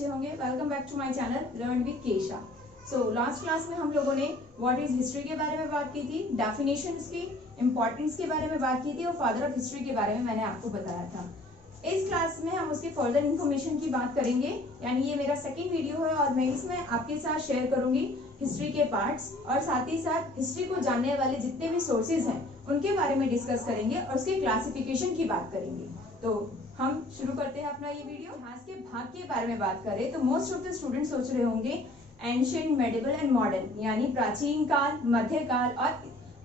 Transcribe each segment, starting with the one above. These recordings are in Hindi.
अच्छे होंगे। Welcome back to my channel learn with Kesha. So last class में हम लोगों ने व्हाट इज हिस्ट्री के बारे में बात की थी, डेफिनेशन की, इंपॉर्टेंस के बारे में बात की थी और फादर ऑफ हिस्ट्री के बारे में मैंने आपको बताया था। इस क्लास में हम उसके फर्दर इन्फॉर्मेशन की बात करेंगे, यानी ये मेरा सेकंड वीडियो है और मैं इसमें आपके साथ शेयर करूंगी हिस्ट्री के पार्ट्स और साथ ही साथ हिस्ट्री को जानने वाले जितने भी सोर्सेज हैं उनके बारे में डिस्कस करेंगे और उसके क्लासिफिकेशन की बात करेंगे। तो हम शुरू करते हैं अपना ये वीडियो। इतिहास के भाग के बारे में बात करें तो मोस्ट ऑफ द स्टूडेंट सोच रहे होंगे एंशिएंट, मेडिवल एंड मॉडर्न, यानी प्राचीन काल, मध्यकाल और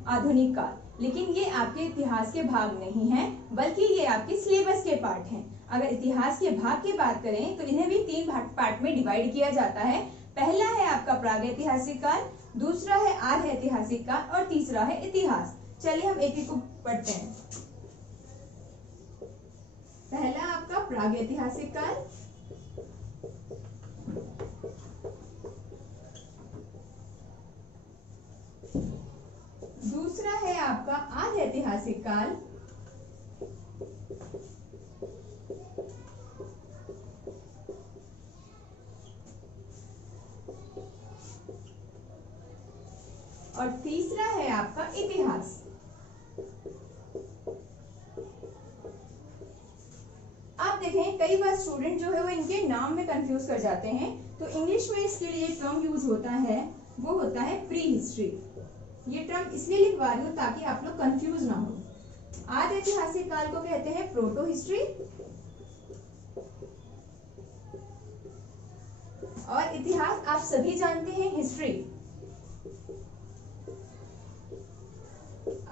आधुनिक काल, लेकिन ये आपके इतिहास के भाग नहीं है बल्कि ये आपके सिलेबस के पार्ट हैं। अगर इतिहास के भाग की बात करें तो इन्हें भी तीन पार्ट में डिवाइड किया जाता है। पहला है आपका प्रागैतिहासिक काल, दूसरा है आर्य ऐतिहासिक काल और तीसरा है इतिहास। चलिए हम एक एक को पढ़ते हैं। पहला आपका प्रागैतिहासिक काल, दूसरा है आपका आर्य ऐतिहासिक काल और तीसरा है आपका इतिहास। आप देखें कई बार स्टूडेंट जो है वो इनके नाम में कंफ्यूज कर जाते हैं, तो इंग्लिश में इसके लिए टर्म यूज होता है, वो होता है प्री हिस्ट्री। ये टर्म इसलिए लिखवा रही हूं ताकि आप लोग कंफ्यूज ना हो। आर्य ऐतिहासिक काल को कहते हैं प्रोटो हिस्ट्री और इतिहास आप सभी जानते हैं हिस्ट्री।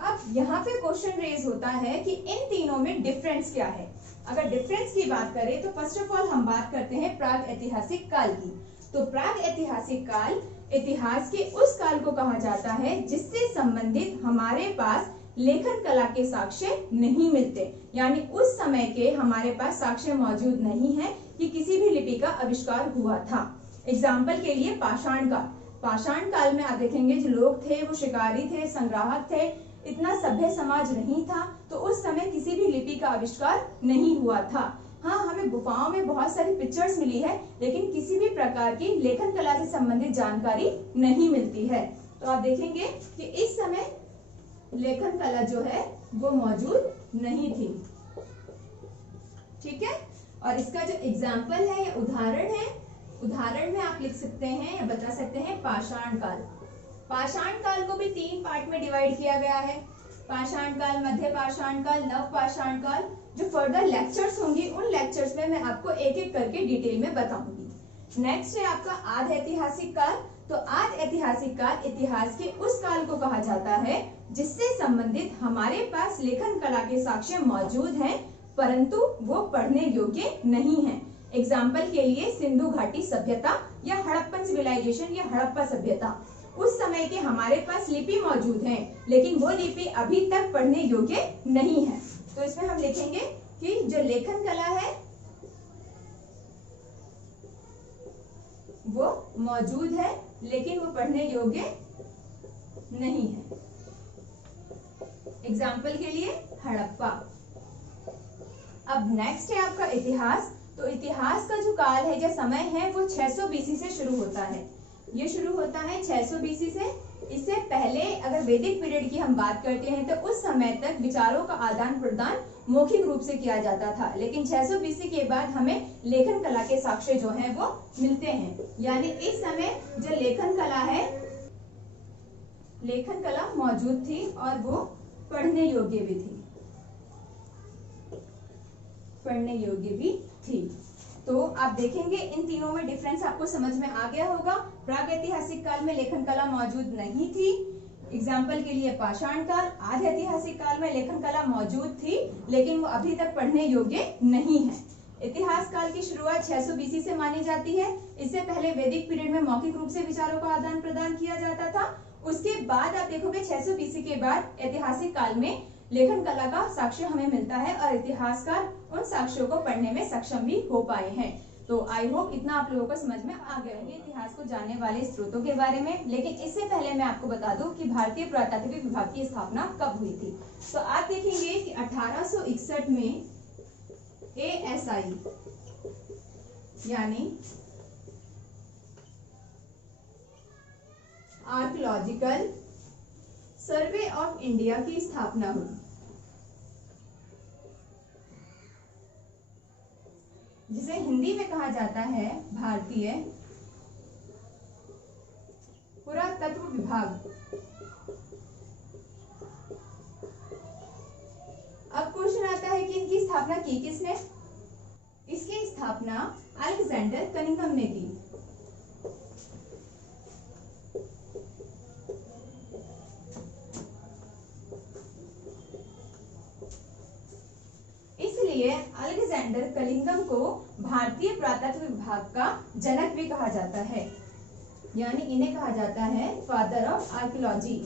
अब यहाँ पे क्वेश्चन रेज होता है कि इन तीनों में डिफरेंस क्या है। अगर डिफरेंस की बात करें तो फर्स्ट ऑफ ऑल हम बात करते हैं प्राग ऐतिहासिक काल की। तो प्राग ऐतिहासिक काल इतिहास के उस काल को कहा जाता है जिससे संबंधित हमारे पास लेखन कला के साक्ष्य नहीं मिलते, यानी उस समय के हमारे पास साक्ष्य मौजूद नहीं है कि किसी भी लिपि का आविष्कार हुआ था। एग्जाम्पल के लिए पाषाण काल। पाषाण काल में आप देखेंगे जो लोग थे वो शिकारी थे, संग्राहक थे, इतना सभ्य समाज नहीं था, तो उस समय किसी भी लिपि का आविष्कार नहीं हुआ था। हाँ, हमें गुफाओं में बहुत सारी पिक्चर्स मिली है लेकिन किसी भी प्रकार की लेखन कला से संबंधित जानकारी नहीं मिलती है। तो आप देखेंगे कि इस समय लेखन कला जो है वो मौजूद नहीं थी। ठीक है, और इसका जो एग्जाम्पल है या उदाहरण है, उदाहरण में आप लिख सकते हैं या बता सकते हैं पाषाण काल। पाषाण काल को भी तीन पार्ट में डिवाइड किया गया है, पाषाण काल, मध्य पाषाण काल, नव पाषाण काल। जो फर्दर लेक्चर्स होंगी उन लेक्चर्स में मैं आपको एक एक करके डिटेल में बताऊंगी। नेक्स्ट है आपका आर्य ऐतिहासिक काल। तो आर्य ऐतिहासिक काल इतिहास के उस काल को कहा जाता है जिससे संबंधित हमारे पास लेखन कला के साक्ष्य मौजूद हैं परंतु वो पढ़ने योग्य नहीं है। एग्जाम्पल के लिए सिंधु घाटी सभ्यता या हड़प्पन सिविलाइजेशन या हड़प्पा सभ्यता। उस समय के हमारे पास लिपि मौजूद है लेकिन वो लिपि अभी तक पढ़ने योग्य नहीं है। तो इसमें हम लिखेंगे कि जो लेखन कला है वो मौजूद है लेकिन वो पढ़ने योग्य नहीं है। एग्जाम्पल के लिए हड़प्पा। अब नेक्स्ट है आपका इतिहास। तो इतिहास का जो काल है या समय है वो 600 बीसी से शुरू होता है। ये शुरू होता है 600 बीसी से। इससे पहले अगर वैदिक पीरियड की हम बात करते हैं तो उस समय तक विचारों का आदान प्रदान मौखिक रूप से किया जाता था, लेकिन 600 बीसी के बाद हमें लेखन कला के साक्ष्य जो है वो मिलते हैं। यानी इस समय जो लेखन कला है, लेखन कला मौजूद थी और वो पढ़ने योग्य भी थी, पढ़ने योग्य भी थी। तो आप देखेंगे इन तीनों में डिफरेंस आपको समझ में आ गया होगा। प्रागैतिहासिक काल में लेखन कला मौजूद नहीं थी। एग्जाम्पल के लिए पाषाण काल। आर्य ऐतिहासिक काल में लेखन कला मौजूद थी लेकिन वो अभी तक पढ़ने योग्य नहीं है। इतिहास काल की शुरुआत 600 बीसी से मानी जाती है। इससे पहले वैदिक पीरियड में मौखिक रूप से विचारों का आदान प्रदान किया जाता था। उसके बाद आप देखोगे 600 बीसी के बाद ऐतिहासिक काल में लेखन कला का साक्ष्य हमें मिलता है और इतिहासकार उन साक्ष्यों को पढ़ने में सक्षम भी हो पाए हैं। तो आई होप इतना आप लोगों को समझ में आ गया होगा इतिहास को जानने वाले स्रोतों के बारे में। लेकिन इससे पहले मैं आपको बता दूं कि भारतीय पुरातात्विक विभाग की स्थापना कब हुई थी। तो आप देखेंगे कि 1861 में ASI यानी आर्कियोलॉजिकल सर्वे ऑफ इंडिया की स्थापना हुई, जिसे हिंदी में कहा जाता है भारतीय पुरातत्व विभाग। अब क्वेश्चन आता है कि इनकी स्थापना की किसने? इसकी स्थापना अलेक्जेंडर कनिंघम ने की। इसलिए अलेक्जेंडर कनिंघम को भारतीय पुरातत्व विभाग का जनक भी कहा जाता है, यानी इन्हें कहा जाता है फादर ऑफ आर्कियोलॉजी।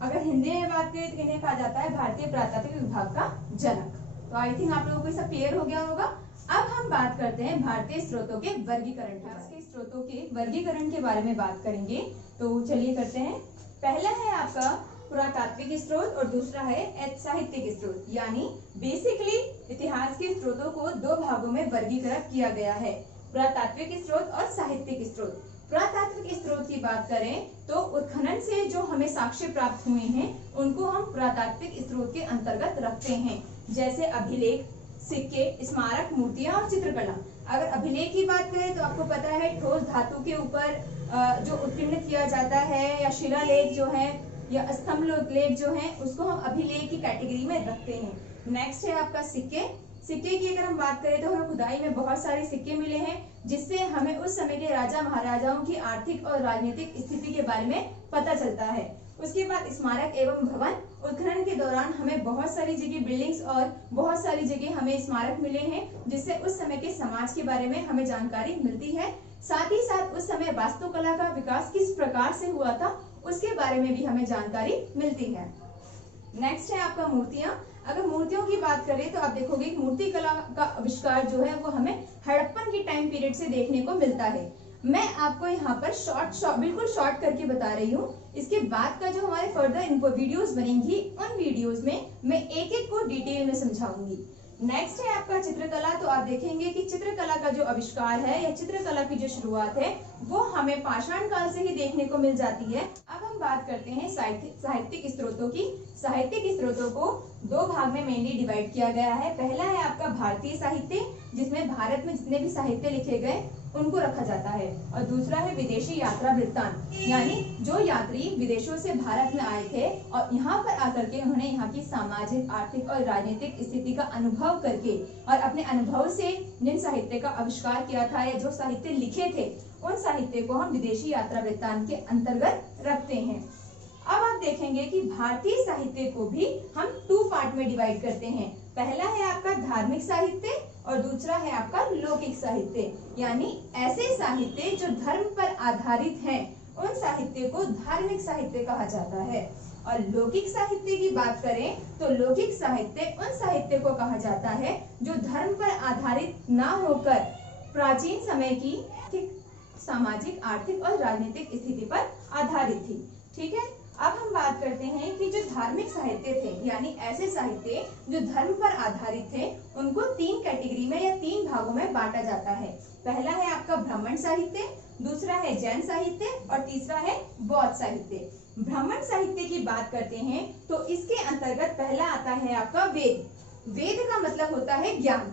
अगर हिंदी में बात करें तो इन्हें कहा जाता है भारतीय पुरातत्व विभाग का जनक। तो आई थिंक आप लोगों को सब क्लियर हो गया होगा। अब हम बात करते हैं भारतीय स्रोतों के वर्गीकरण के स्रोतों के वर्गीकरण के बारे में बात करेंगे। तो चलिए करते हैं। पहला है आपका पुरातात्विक स्रोत और दूसरा है साहित्यिक स्रोत। यानी बेसिकली इतिहास के स्रोतों को दो भागों में वर्गीकृत किया गया है, पुरातात्विक स्रोत और साहित्यिक स्रोत। पुरातात्विक स्रोत की बात करें तो उत्खनन से जो हमें साक्ष्य प्राप्त हुए हैं उनको हम पुरातात्विक स्रोत के अंतर्गत रखते हैं, जैसे अभिलेख, सिक्के, स्मारक, मूर्तियां और चित्रकला। अगर अभिलेख की बात करें तो आपको पता है ठोस धातु के ऊपर जो उत्कीर्ण किया जाता है, या शिलालेख जो है या स्तंभ लेख जो है, उसको हम अभिलेख की कैटेगरी में रखते हैं। नेक्स्ट है आपका सिक्के। सिक्के की अगर हम बात करें तो हमें खुदाई में बहुत सारे सिक्के मिले हैं, जिससे हमें उस समय के राजा महाराजाओं की आर्थिक और राजनीतिक स्थिति के बारे में पता चलता है। उसके बाद स्मारक एवं भवन। उत्खनन के दौरान हमें बहुत सारी जगह बिल्डिंग्स और बहुत सारी जगह हमें स्मारक मिले हैं, जिससे उस समय के समाज के बारे में हमें जानकारी मिलती है। साथ ही साथ उस समय वास्तुकला का विकास किस प्रकार से हुआ था उसके बारे में भी हमें जानकारी मिलती है। नेक्स्ट है आपका मूर्तियां। अगर मूर्तियों की बात करें तो आप देखोगे कि मूर्ति कला का आविष्कार जो है वो हमें हड़प्पन की टाइम पीरियड से देखने को मिलता है। मैं आपको यहाँ पर बिल्कुल शॉर्ट करके बता रही हूँ। इसके बाद का जो हमारे फर्दर वीडियोस बनेंगी उन वीडियोस में मैं एक एक को डिटेल में समझाऊंगी। नेक्स्ट है आपका चित्रकला। तो आप देखेंगे कि चित्रकला का जो आविष्कार है या चित्रकला की जो शुरुआत है वो हमें पाषाण काल से ही देखने को मिल जाती है। अब हम बात करते हैं साहित्यिक स्रोतों की। साहित्यिक स्रोतों को दो भाग में मेनली डिवाइड किया गया है। पहला है आपका भारतीय साहित्य, जिसमें भारत में जितने भी साहित्य लिखे गए उनको रखा जाता है, और दूसरा है विदेशी यात्रा वृत्तांत, यानी जो यात्री विदेशों से भारत में आए थे और यहाँ पर आकर के उन्होंने यहाँ की सामाजिक, आर्थिक और राजनीतिक स्थिति का अनुभव करके और अपने अनुभव से जिन साहित्य का आविष्कार किया था या जो साहित्य लिखे थे उन साहित्य को हम विदेशी यात्रा वृत्तांत के अंतर्गत रखते हैं। अब आप देखेंगे कि भारतीय साहित्य को भी हम टू पार्ट में डिवाइड करते हैं। पहला है आपका धार्मिक साहित्य और दूसरा है आपका लौकिक साहित्य, यानी ऐसे साहित्य जो धर्म पर आधारित हैं उन साहित्य को धार्मिक साहित्य कहा जाता है। और लौकिक साहित्य की बात करें तो लौकिक साहित्य उन साहित्य को कहा जाता है जो धर्म पर आधारित ना होकर प्राचीन समय की सामाजिक, आर्थिक और राजनीतिक स्थिति पर आधारित थी। ठीक है, अब हम बात करते हैं कि जो धार्मिक साहित्य थे, यानी ऐसे साहित्य जो धर्म पर आधारित थे, उनको तीन कैटेगरी में या तीन भागों में बांटा जाता है। पहला है आपका ब्राह्मण साहित्य, दूसरा है जैन साहित्य और तीसरा है बौद्ध साहित्य। ब्राह्मण साहित्य की बात करते हैं तो इसके अंतर्गत पहला आता है आपका वेद। वेद का मतलब होता है ज्ञान।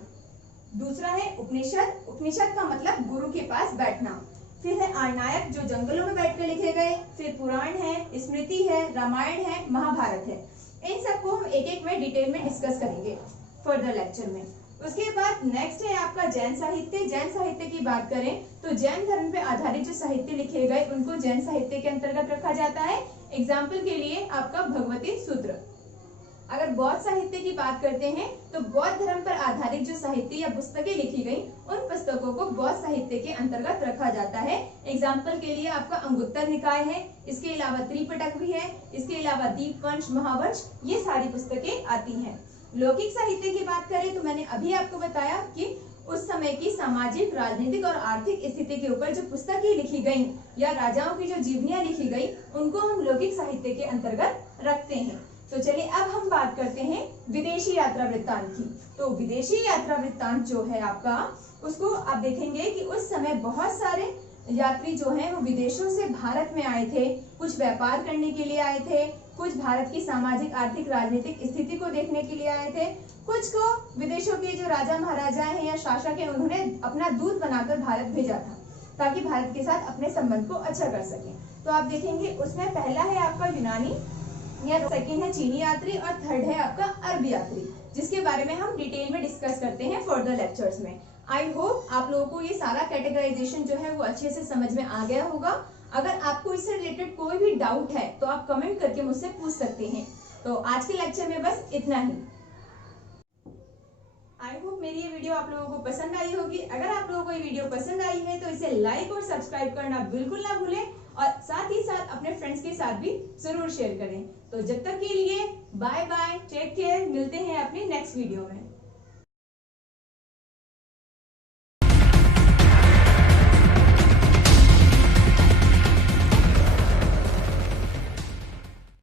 दूसरा है उपनिषद। उपनिषद का मतलब गुरु के पास बैठना। फिर है आर्णायक, जो जंगलों में बैठकर लिखे गए। फिर पुराण है, स्मृति है, रामायण है, महाभारत है। इन सबको हम एक एक में डिटेल में डिस्कस करेंगे फर्दर लेक्चर में। उसके बाद नेक्स्ट है आपका जैन साहित्य। जैन साहित्य की बात करें तो जैन धर्म पे आधारित जो साहित्य लिखे गए उनको जैन साहित्य के अंतर्गत रखा जाता है। एग्जाम्पल के लिए आपका भगवती सूत्र। अगर बौद्ध साहित्य की बात करते हैं तो बौद्ध धर्म पर आधारित जो साहित्य या पुस्तकें लिखी गई उन पुस्तकों को बौद्ध साहित्य के अंतर्गत रखा जाता है। एग्जाम्पल के लिए आपका अंगुत्तर निकाय है, इसके अलावा त्रिपिटक भी है, इसके अलावा दीपवंश, महावंश, ये सारी पुस्तकें आती हैं। लौकिक साहित्य की बात करें तो मैंने अभी आपको बताया कि उस समय की सामाजिक, राजनीतिक और आर्थिक स्थिति के ऊपर जो पुस्तकें लिखी गई या राजाओं की जो जीवनियां लिखी गई उनको हम लौकिक साहित्य के अंतर्गत रखते हैं। तो चलिए अब हम बात करते हैं विदेशी यात्रा वृत्तांत की। तो विदेशी यात्रा वृत्तांत जो है आपका, उसको आप देखेंगे कि उस समय बहुत सारे यात्री जो हैं वो विदेशों से भारत में आए थे। कुछ व्यापार करने के लिए आए थे, कुछ भारत की सामाजिक आर्थिक राजनीतिक स्थिति को देखने के लिए आए थे, कुछ को विदेशों के जो राजा महाराजा हैं या शासक हैं उन्होंने अपना दूत बनाकर भारत भेजा था ताकि भारत के साथ अपने संबंध को अच्छा कर सकें। तो आप देखेंगे उसमें पहला है आपका यूनानी, या सेकंड है चीनी यात्री, और थर्ड है आपका अरब यात्री, जिसके बारे में हम डिटेल में डिस्कस करते हैं फर्दर लेक्चर्स में। आई होप आप लोगों को ये सारा कैटेगराइजेशन जो है वो अच्छे से समझ में आ गया होगा। अगर आपको इससे रिलेटेड कोई भी डाउट है तो आप कमेंट करके मुझसे पूछ सकते हैं। तो आज के लेक्चर में बस इतना ही। आई होप मेरी ये वीडियो आप लोगों को पसंद आई होगी। अगर आप लोगों को ये वीडियो पसंद आई है तो इसे लाइक और सब्सक्राइब करना बिल्कुल ना भूलें, और साथ ही साथ अपने फ्रेंड्स के साथ भी जरूर शेयर करें। तो जब तक के लिए बाय बाय, टेक केयर, मिलते हैं अपने नेक्स्ट वीडियो में।